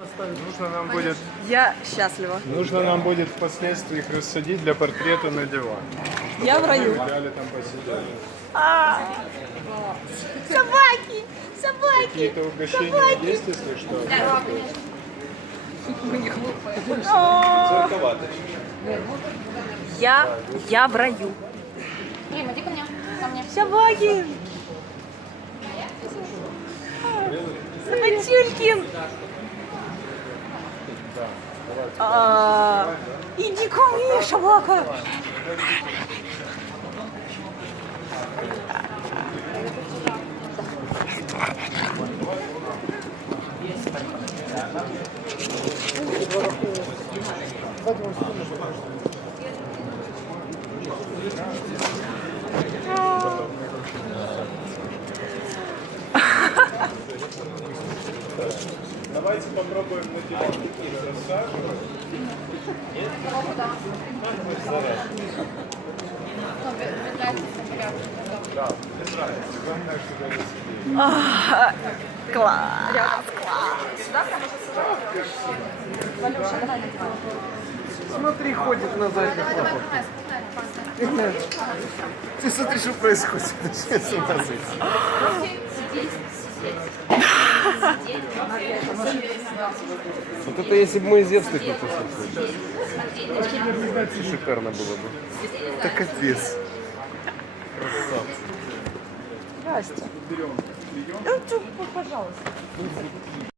Нужно нам будет, Я счастлива. нужно нам будет впоследствии их рассадить для портрета на диван. Я в раю. Взяли там посидели. Собаки! Собаки! Какие-то угощения есть, если что? Цирковато. Я в раю. Рим, иди ко мне. Ко мне. Собаки! Собачулькин! Иди ко мне, собака! Давайте попробуем на диван рассаживать. Да, без разницы. Главное, что вы сидите. Класс! Смотри, ходит на задних лапах. Ты смотри, что происходит. Начинай с ума сойти. Вот это если бы мой Зевс так выпустил. Шикарно было бы. Это капец. Красавцы. Здрасте. Ну, пожалуйста.